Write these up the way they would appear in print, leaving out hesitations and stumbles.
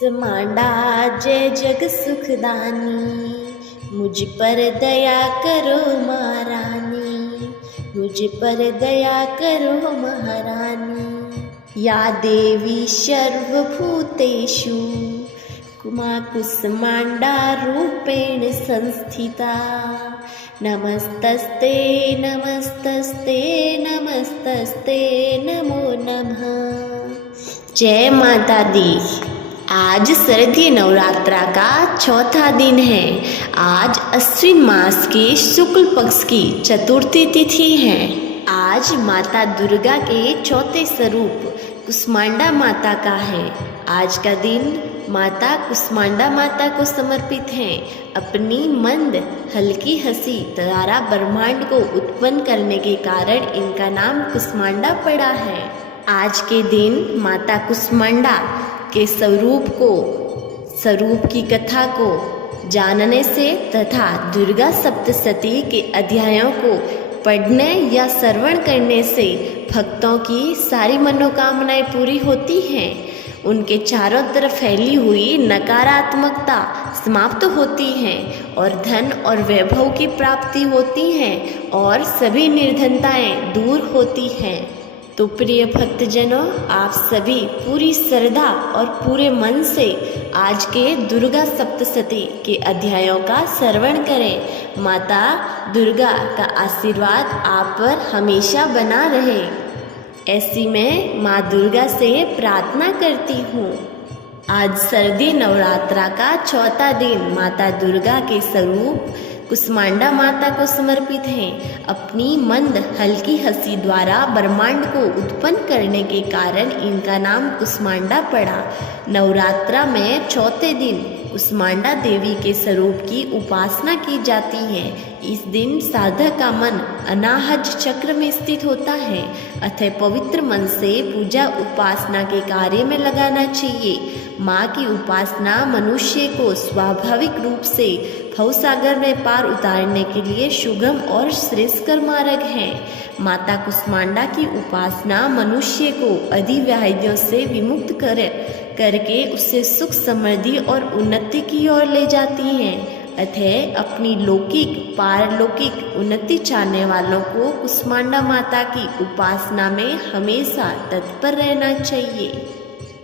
समांडा जय जग सुखदानी, मुझ पर दया करो महारानी, मुझ पर दया करो महारानी। या देवी सर्वभूतेषु कुमाकुसुमांडा रूपेण संस्थिता, नमस्तस्ते नमस्तस्ते नमस्तस्ते नमो नमः। जय माता दी। आज शारदीय नवरात्रा का चौथा दिन है। आज अश्विन मास के शुक्ल पक्ष की चतुर्थी तिथि है। आज माता दुर्गा के चौथे स्वरूप कुष्मांडा माता का है। आज का दिन माता कुष्मांडा माता को समर्पित है। अपनी मंद हल्की हंसी द्वारा ब्रह्मांड को उत्पन्न करने के कारण इनका नाम कुष्मांडा पड़ा है। आज के दिन माता कुष्मांडा के स्वरूप की कथा को जानने से तथा दुर्गा सप्तशती के अध्यायों को पढ़ने या श्रवण करने से भक्तों की सारी मनोकामनाएं पूरी होती हैं। उनके चारों तरफ फैली हुई नकारात्मकता समाप्त होती है और धन और वैभव की प्राप्ति होती है और सभी निर्धनताएं दूर होती हैं। तो प्रिय भक्तजनों, आप सभी पूरी श्रद्धा और पूरे मन से आज के दुर्गा सप्तशती के अध्यायों का श्रवण करें। माता दुर्गा का आशीर्वाद आप पर हमेशा बना रहे, ऐसी मैं माँ दुर्गा से प्रार्थना करती हूँ। आज शारदीय नवरात्रा का चौथा दिन माता दुर्गा के स्वरूप कुष्मांडा माता को समर्पित है। अपनी मंद हल्की हंसी द्वारा ब्रह्मांड को उत्पन्न करने के कारण इनका नाम कुष्मांडा पड़ा। नवरात्रा में चौथे दिन कुष्मांडा देवी के स्वरूप की उपासना की जाती है। इस दिन साधक का मन अनाहत चक्र में स्थित होता है, अतः पवित्र मन से पूजा उपासना के कार्य में लगाना चाहिए। माँ की उपासना मनुष्य को स्वाभाविक रूप से भवसागर में पार उतारने के लिए सुगम और श्रेष्ठकर मार्ग है। माता कुष्मांडा की उपासना मनुष्य को अधिव्याधियों से विमुक्त करके उससे सुख समृद्धि और उन्नति की ओर ले जाती है। अतः अपनी लौकिक पारलौकिक उन्नति चाहने वालों को कुष्मांडा माता की उपासना में हमेशा तत्पर रहना चाहिए।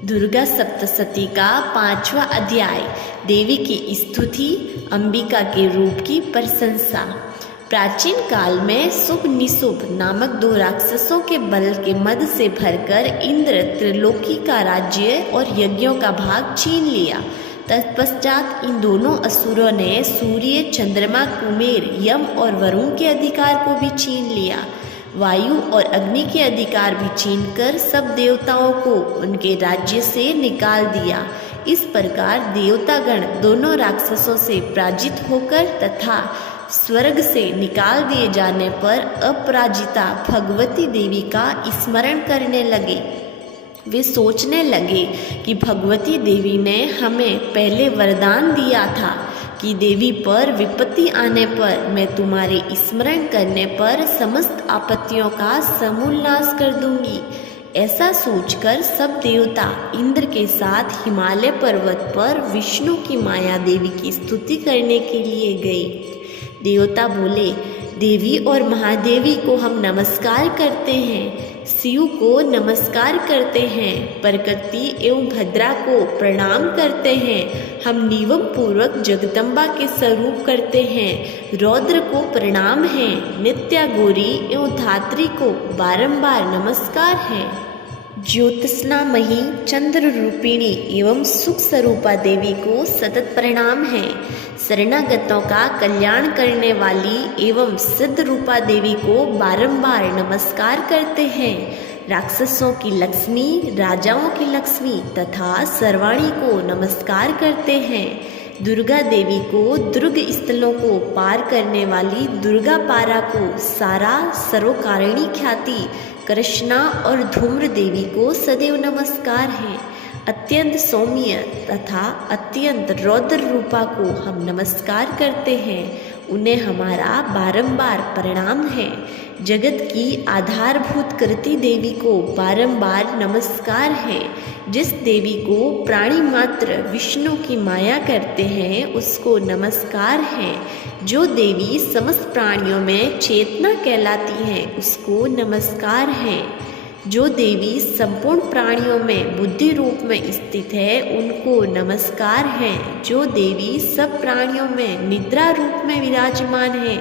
दुर्गा सप्तशती का 5वां अध्याय, देवी की स्तुति, अंबिका के रूप की प्रशंसा। प्राचीन काल में शुभ निशुभ नामक 2 राक्षसों के बल के मद से भरकर इंद्र त्रिलोकी का राज्य और यज्ञों का भाग छीन लिया। तत्पश्चात इन दोनों असुरों ने सूर्य, चंद्रमा, कुमेर, यम और वरुण के अधिकार को भी छीन लिया। वायु और अग्नि के अधिकार भी छीनकर सब देवताओं को उनके राज्य से निकाल दिया। इस प्रकार देवतागण दोनों राक्षसों से पराजित होकर तथा स्वर्ग से निकाल दिए जाने पर अपराजिता भगवती देवी का स्मरण करने लगे। वे सोचने लगे कि भगवती देवी ने हमें पहले वरदान दिया था कि देवी पर विपत्ति आने पर मैं तुम्हारे स्मरण करने पर समस्त आपत्तियों का समूल नाश कर दूंगी। ऐसा सोचकर सब देवता इंद्र के साथ हिमालय पर्वत पर विष्णु की माया देवी की स्तुति करने के लिए गए। देवता बोले, देवी और महादेवी को हम नमस्कार करते हैं, शिव को नमस्कार करते हैं, प्रकृति एवं भद्रा को प्रणाम करते हैं। हम नियम पूर्वक जगदम्बा के स्वरूप करते हैं, रौद्र को प्रणाम है, नित्या गौरी एवं धात्री को बारंबार नमस्कार है। ज्योतिष्नामयी चंद्र रूपिणी एवं सुख स्वरूपा देवी को सतत प्रणाम है। शरणागतों का कल्याण करने वाली एवं सिद्ध रूपा देवी को बारंबार नमस्कार करते हैं। राक्षसों की लक्ष्मी, राजाओं की लक्ष्मी तथा सर्वाणी को नमस्कार करते हैं। दुर्गा देवी को दुर्ग स्थलों को पार करने वाली दुर्गा पारा को सारा सरोकारिणी ख्याति कृष्णा और धूम्र देवी को सदैव नमस्कार है। अत्यंत सौम्य तथा अत्यंत रौद्र रूपा को हम नमस्कार करते हैं। उन्हें हमारा बारंबार प्रणाम है। जगत की आधारभूत करती देवी को बारंबार नमस्कार है। जिस देवी को प्राणी मात्र विष्णु की माया करते हैं उसको नमस्कार है। जो देवी समस्त प्राणियों में चेतना कहलाती है उसको नमस्कार है। जो देवी संपूर्ण प्राणियों में बुद्धि रूप में स्थित है उनको नमस्कार है। जो देवी सब प्राणियों में निद्रा रूप में विराजमान है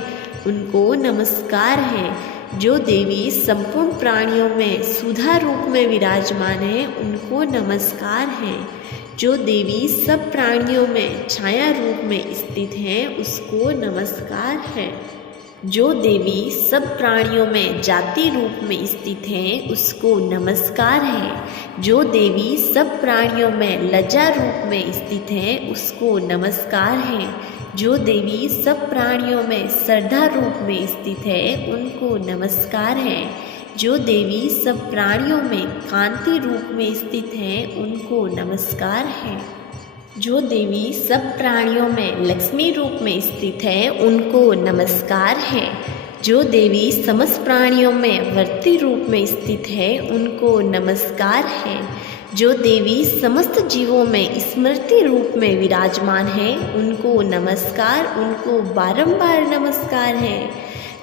उनको नमस्कार है। जो देवी संपूर्ण प्राणियों में सुधा रूप में विराजमान है उनको नमस्कार है। जो देवी सब प्राणियों में छाया रूप में स्थित है उसको नमस्कार है। जो देवी सब प्राणियों में जाति रूप में स्थित है उसको नमस्कार है। जो देवी सब प्राणियों में लज्जा रूप में स्थित है उसको नमस्कार है। जो देवी सब प्राणियों में श्रद्धा रूप में स्थित है उनको नमस्कार है। जो देवी सब प्राणियों में कांति रूप में स्थित है उनको नमस्कार है। जो देवी सब प्राणियों में लक्ष्मी रूप में स्थित है उनको नमस्कार है। जो देवी समस्त प्राणियों में वर्ती रूप में स्थित है उनको नमस्कार है। जो देवी समस्त जीवों में स्मृति रूप में विराजमान है उनको नमस्कार, उनको बारंबार नमस्कार है।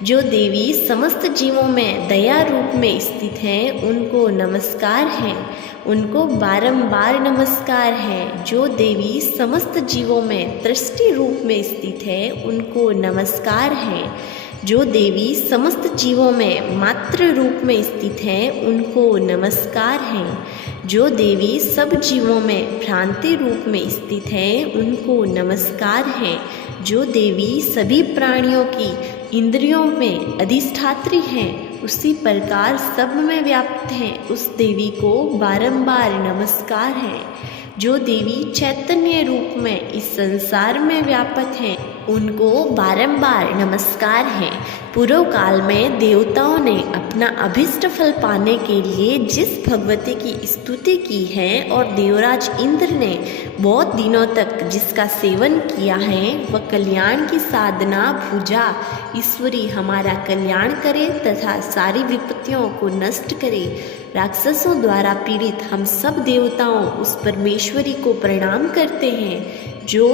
जो देवी समस्त जीवों में दया रूप में स्थित है उनको नमस्कार है, उनको बारंबार नमस्कार है। जो देवी समस्त जीवों में दृष्टि रूप में स्थित है उनको नमस्कार है। जो देवी समस्त जीवों में मात्र रूप में स्थित है उनको नमस्कार है। जो देवी सब जीवों में भ्रांति रूप में स्थित है उनको नमस्कार है। जो देवी सभी प्राणियों की इंद्रियों में अधिष्ठात्री हैं उसी प्रकार सब में व्याप्त हैं उस देवी को बारंबार नमस्कार है। जो देवी चैतन्य रूप में इस संसार में व्यापक हैं उनको बारंबार नमस्कार है। पूर्व काल में देवताओं ने अपना अभिष्ट फल पाने के लिए जिस भगवती की स्तुति की है और देवराज इंद्र ने बहुत दिनों तक जिसका सेवन किया है वह कल्याण की साधना भुजा ईश्वरी हमारा कल्याण करे तथा सारी विपत्तियों को नष्ट करे। राक्षसों द्वारा पीड़ित हम सब देवताओं उस परमेश्वरी को प्रणाम करते हैं जो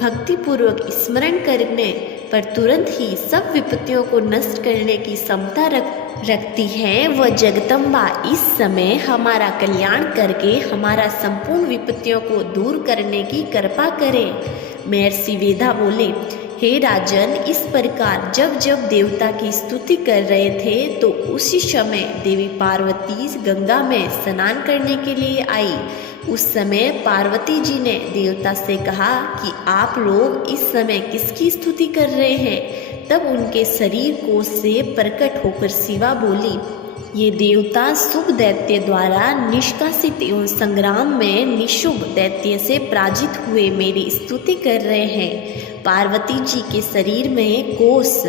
भक्तिपूर्वक स्मरण करने पर तुरंत ही सब विपत्तियों को नष्ट करने की क्षमता रखती है। वह जगदम्बा इस समय हमारा कल्याण करके हमारा संपूर्ण विपत्तियों को दूर करने की कृपा करे। महर्षि वेदा बोले, हे राजन, इस प्रकार जब जब देवता की स्तुति कर रहे थे तो उसी समय देवी पार्वती गंगा में स्नान करने के लिए आई। उस समय पार्वती जी ने देवता से कहा कि आप लोग इस समय किसकी स्तुति कर रहे हैं। तब उनके शरीर कोश से प्रकट होकर शिवा बोली, ये देवता शुभ दैत्य द्वारा निष्कासित एवं संग्राम में निशुभ दैत्य से पराजित हुए मेरी स्तुति कर रहे हैं। पार्वती जी के शरीर में कोश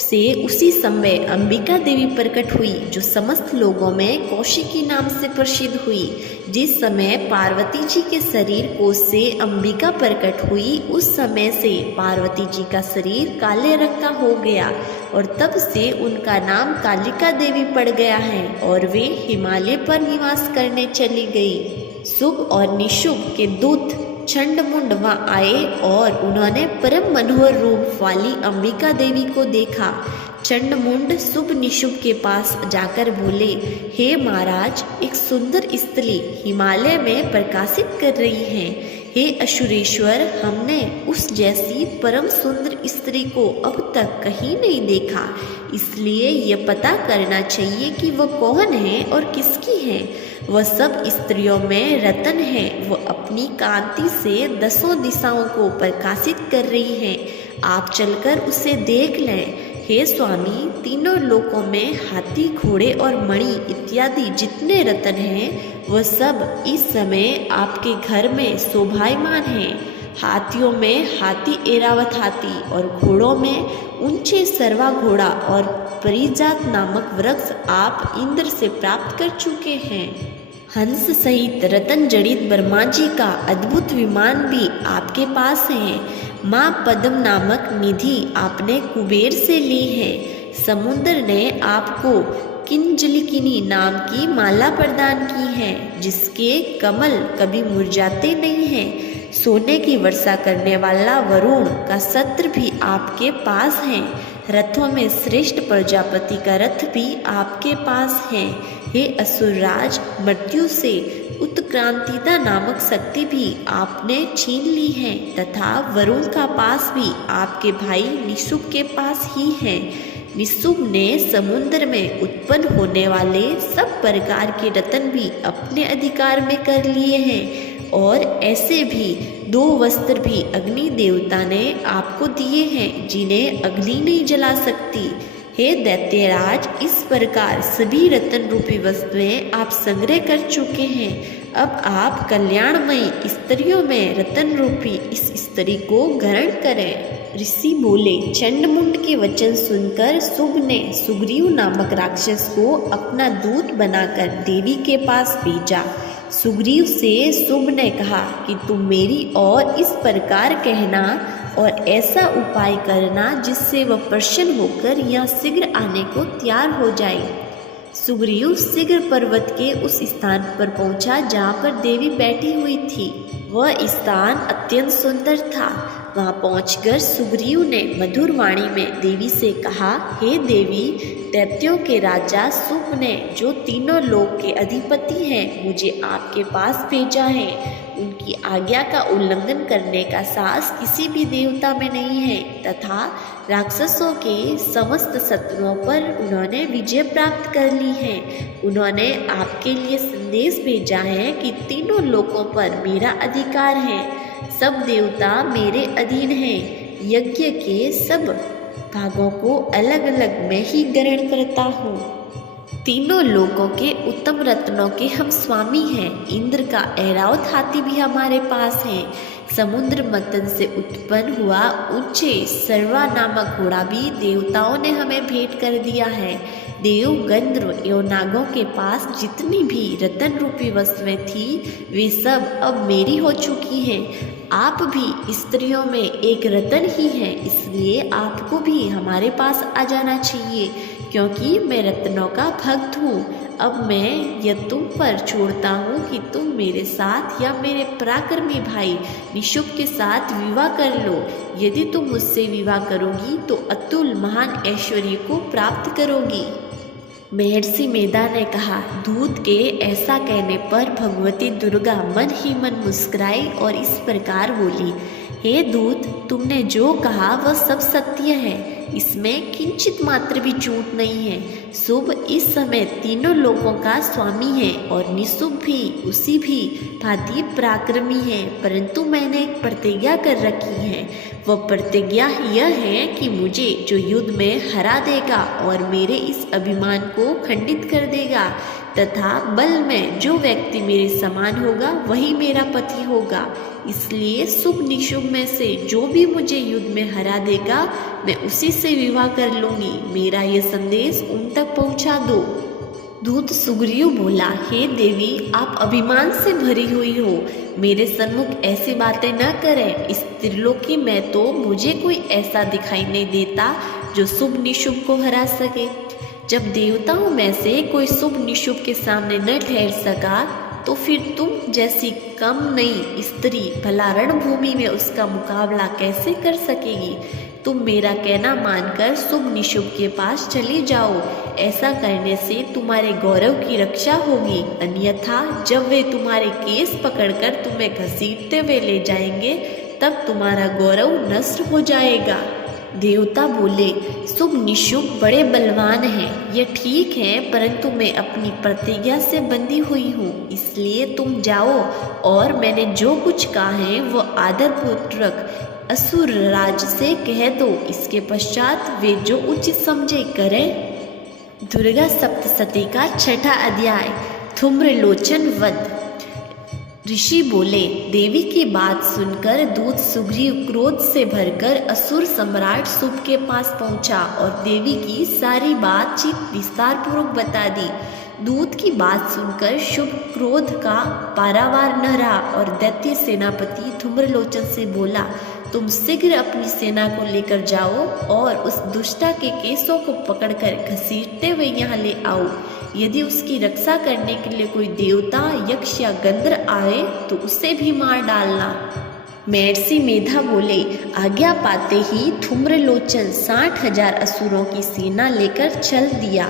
से उसी समय अंबिका देवी प्रकट हुई जो समस्त लोगों में कौशिकी नाम से प्रसिद्ध हुई। जिस समय पार्वती जी के शरीर कोश से अंबिका प्रकट हुई उस समय से पार्वती जी का शरीर काले रंग का हो गया और तब से उनका नाम कालिका देवी पड़ गया है और वे हिमालय पर निवास करने चली गई। शुभ और निशुभ के दूत चंडमुंड वहाँ आए और उन्होंने परम मनोहर रूप वाली अंबिका देवी को देखा। चंडमुंड शुभ निशुभ के पास जाकर बोले, हे महाराज, एक सुंदर स्त्री हिमालय में प्रकाशित कर रही है। हे असुरेश्वर, हमने उस जैसी परम सुंदर स्त्री को अब तक कहीं नहीं देखा, इसलिए यह पता करना चाहिए कि वह कौन है और किसकी है। वह सब स्त्रियों में रतन है। वह अपनी कांति से दसों दिशाओं को प्रकाशित कर रही है। आप चलकर उसे देख लें। हे स्वामी, तीनों लोकों में हाथी, घोड़े और मणि इत्यादि जितने रतन हैं वह सब इस समय आपके घर में शोभायमान हैं। हाथियों में हाथी एरावत हाथी और घोड़ों में ऊंचे सर्वा घोड़ा और परिजात नामक वृक्ष आप इंद्र से प्राप्त कर चुके हैं। हंस सहित रतन जड़ित ब्रह्मा जी का अद्भुत विमान भी आपके पास है। माँ पद्म नामक निधि आपने कुबेर से ली है। समुद्र ने आपको किंजलिकिनी नाम की माला प्रदान की है, जिसके कमल कभी मुरझाते नहीं हैं। सोने की वर्षा करने वाला वरुण का सत्र भी आपके पास है। रथों में श्रेष्ठ प्रजापति का रथ भी आपके पास है। हे असुरराज, मृत्यु से उत्क्रांतिदा नामक शक्ति भी आपने छीन ली है तथा वरुण का पास भी आपके भाई निशुभ के पास ही है। निशुभ ने समुद्र में उत्पन्न होने वाले सब प्रकार के रत्न भी अपने अधिकार में कर लिए हैं और ऐसे भी 2 वस्त्र भी अग्नि देवता ने आपको दिए हैं, जिन्हें अग्नि नहीं जला सकती। हे दैत्यराज, इस प्रकार सभी रत्न रूपी वस्तुएं आप संग्रह कर चुके हैं। अब आप कल्याणमयी स्त्रियों में रत्न रूपी इस स्त्री को ग्रहण करें। ऋषि बोले। चंडमुंड के वचन सुनकर शुभ ने सुग्रीव नामक राक्षस को अपना दूत बनाकर देवी के पास भेजा। सुग्रीव से शुभ ने कहा कि तुम मेरी और इस प्रकार कहना और ऐसा उपाय करना जिससे वह प्रसन्न होकर यहाँ शीघ्र आने को तैयार हो जाए। सुग्रीव शीघ्र पर्वत के उस स्थान पर पहुंचा जहाँ पर देवी बैठी हुई थी। वह स्थान अत्यंत सुंदर था। वहाँ पहुंचकर सुग्रीव ने मधुर वाणी में देवी से कहा, हे देवी, दैत्यों के राजा शुभ ने, जो तीनों लोक के अधिपति हैं, मुझे आपके पास भेजा है। उनकी आज्ञा का उल्लंघन करने का साहस किसी भी देवता में नहीं है तथा राक्षसों के समस्त शत्रुओं पर उन्होंने विजय प्राप्त कर ली है। उन्होंने आपके लिए संदेश भेजा है कि तीनों लोकों पर मेरा अधिकार है। सब देवता मेरे अधीन हैं। यज्ञ के सब भागों को अलग अलग मैं ही ग्रहण करता हूँ। तीनों लोकों के उत्तम रत्नों के हम स्वामी हैं। इंद्र का ऐरावत हाथी भी हमारे पास है। समुद्र मंथन से उत्पन्न हुआ उच्चे सर्वा नामक घोड़ा भी देवताओं ने हमें भेंट कर दिया है। देव, गंधर्व एवं नागों के पास जितनी भी रत्न रूपी वस्तुएं थी, वे सब अब मेरी हो चुकी हैं। आप भी स्त्रियों में एक रत्न ही हैं, इसलिए आपको भी हमारे पास आ जाना चाहिए, क्योंकि मैं रत्नों का भक्त हूँ। अब मैं यह तुम पर छोड़ता हूँ कि तुम मेरे साथ या मेरे पराक्रमी भाई निशुभ के साथ विवाह कर लो। यदि तुम मुझसे विवाह करोगी तो अतुल महान ऐश्वर्य को प्राप्त करोगी। महर्षि मेधा ने कहा। दूत के ऐसा कहने पर भगवती दुर्गा मन ही मन मुस्कुराई और इस प्रकार बोली, हे दूत, तुमने जो कहा वह सब सत्य है, इसमें किंचित मात्र भी झूठ नहीं है। शुभ इस समय तीनों लोगों का स्वामी है और निशुभ भी उसी भी भांति पराक्रमी है, परंतु मैंने एक प्रतिज्ञा कर रखी है। वह प्रतिज्ञा यह है कि मुझे जो युद्ध में हरा देगा और मेरे इस अभिमान को खंडित कर देगा तथा बल में जो व्यक्ति मेरे समान होगा वही मेरा पति होगा। इसलिए शुभ निशुभ में से जो भी मुझे युद्ध में हरा देगा, मैं उसी से विवाह कर लूंगी। मेरा यह संदेश उन तक पहुंचा दो। दूत सुग्रीव बोला, हे देवी, आप अभिमान से भरी हुई हो। मेरे सन्मुख ऐसी बातें न करें। इस त्रिलोकी में तो मुझे कोई ऐसा दिखाई नहीं देता जो शुभ निशुभ को हरा सके। जब देवताओं में से कोई शुभ निशुभ के सामने न ठहर सका, तो फिर तुम जैसी कम नई स्त्री भला रणभूमि में उसका मुकाबला कैसे कर सकेगी। तुम मेरा कहना मानकर शुभ निशुभ के पास चली जाओ। ऐसा करने से तुम्हारे गौरव की रक्षा होगी, अन्यथा जब वे तुम्हारे केस पकड़कर तुम्हें घसीटते हुए ले जाएंगे, तब तुम्हारा गौरव नष्ट हो जाएगा। देवता बोले, शुभ निशुभ बड़े बलवान हैं, यह ठीक है, परंतु मैं अपनी प्रतिज्ञा से बंधी हुई हूँ, इसलिए तुम जाओ और मैंने जो कुछ कहा है वह आदरपूर्वक असुर राज से कह दो। इसके पश्चात वे जो उचित समझे करें। दुर्गा सप्तशती का 6वां अध्याय। धूम्रलोचन वध। ऋषि बोले, देवी की बात सुनकर दूत सुग्रीव क्रोध से भरकर असुर सम्राट शुभ के पास पहुंचा और देवी की सारी बातचीत विस्तार पूर्वक बता दी। दूत की बात सुनकर शुभ क्रोध का पारावार न रहा और दैत्य सेनापति धूम्रलोचन से बोला, तुम शीघ्र अपनी सेना को लेकर जाओ और उस दुष्टा के केसों को पकड़कर घसीटते हुए यहाँ ले आओ। यदि उसकी रक्षा करने के लिए कोई देवता, यक्ष या गंधर्व आए तो उसे भी मार डालना। महर्षि मेधा बोले, आज्ञा पाते ही धूम्रलोचन 60,000 असुरों की सेना लेकर चल दिया।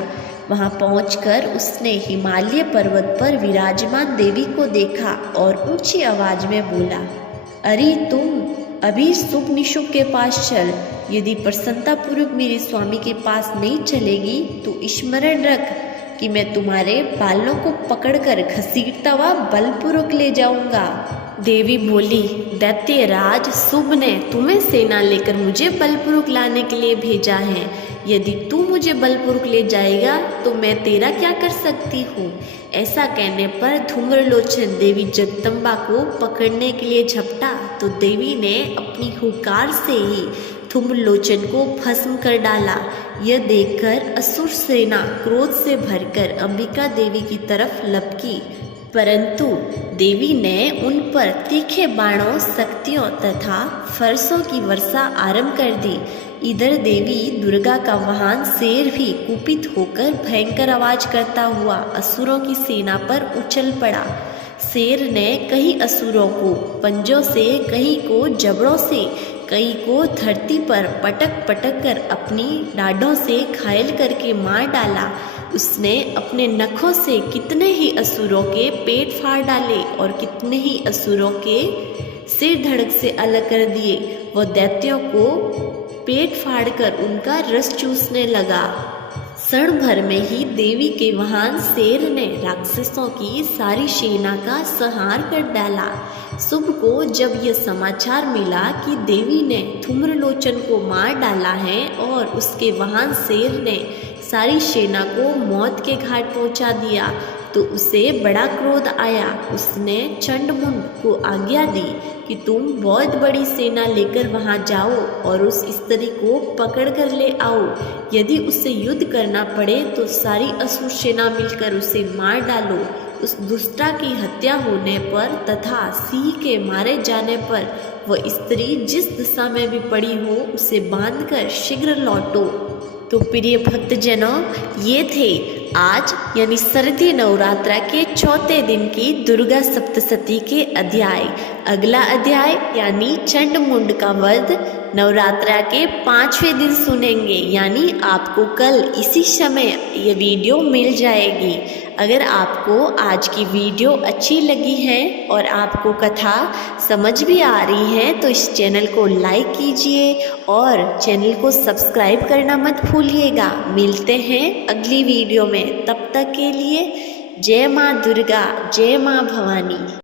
वहां पहुंचकर उसने हिमालय पर्वत पर विराजमान देवी को देखा और ऊंची आवाज में बोला, अरे तुम अभी शुभ निशुभ के पास चल। यदि प्रसन्नतापूर्वक मेरे स्वामी के पास नहीं चलेगी तो स्मरण रख कि मैं तुम्हारे बालों को पकड़कर घसीटता हुआ बलपूर्वक ले जाऊंगा। देवी बोली, दैत्यराज शुभ ने तुम्हें सेना लेकर मुझे बलपूर्वक लाने के लिए भेजा है। यदि तू मुझे बलपूर्वक ले जाएगा तो मैं तेरा क्या कर सकती हूँ। ऐसा कहने पर धूम्रलोचन देवी जगदम्बा को पकड़ने के लिए झपटा तो देवी ने अपनी हुंकार से ही धूम्रलोचन को भस्म कर डाला। यह देखकर असुर सेना क्रोध से भरकर अंबिका देवी की तरफ लपकी, परंतु देवी ने उन पर तीखे बाणों, शक्तियों तथा फरसों की वर्षा आरंभ कर दी। इधर देवी दुर्गा का वाहन शेर भी कुपित होकर भयंकर आवाज करता हुआ असुरों की सेना पर उछल पड़ा। शेर ने कई असुरों को पंजों से, कई को जबड़ों से, कई को धरती पर पटक पटक कर अपनी डाढ़ों से घायल करके मार डाला। उसने अपने नखों से कितने ही असुरों के पेट फाड़ डाले और कितने ही असुरों के सिर धड़ से अलग कर दिए। वह दैत्यों को पेट फाड़कर उनका रस चूसने लगा। क्षण भर में ही देवी के वाहन शेर ने राक्षसों की सारी सेना का संहार कर डाला। शुभ को जब यह समाचार मिला कि देवी ने धूम्रलोचन को मार डाला है और उसके वाहन शेर ने सारी सेना को मौत के घाट पहुंचा दिया तो उसे बड़ा क्रोध आया। उसने चंडमुंड को आज्ञा दी कि तुम बहुत बड़ी सेना लेकर वहां जाओ और उस स्त्री को पकड़ कर ले आओ। यदि उससे युद्ध करना पड़े तो सारी असुर सेना मिलकर उसे मार डालो। उस दुष्टा की हत्या होने पर तथा सिंह के मारे जाने पर वह स्त्री जिस दिशा में भी पड़ी हो उसे बांधकर शीघ्र लौटो। तो प्रिय भक्तजनों, ये थे आज यानी शारदीय नवरात्रा के चौथे दिन की दुर्गा सप्तशती के अध्याय। अगला अध्याय यानी चंडमुंड का वध नवरात्रा के 5वें दिन सुनेंगे, यानी आपको कल इसी समय ये वीडियो मिल जाएगी। अगर आपको आज की वीडियो अच्छी लगी है और आपको कथा समझ भी आ रही है तो इस चैनल को लाइक कीजिए और चैनल को सब्सक्राइब करना मत भूलिएगा। मिलते हैं अगली वीडियो में, तब तक के लिए जय माँ दुर्गा, जय माँ भवानी।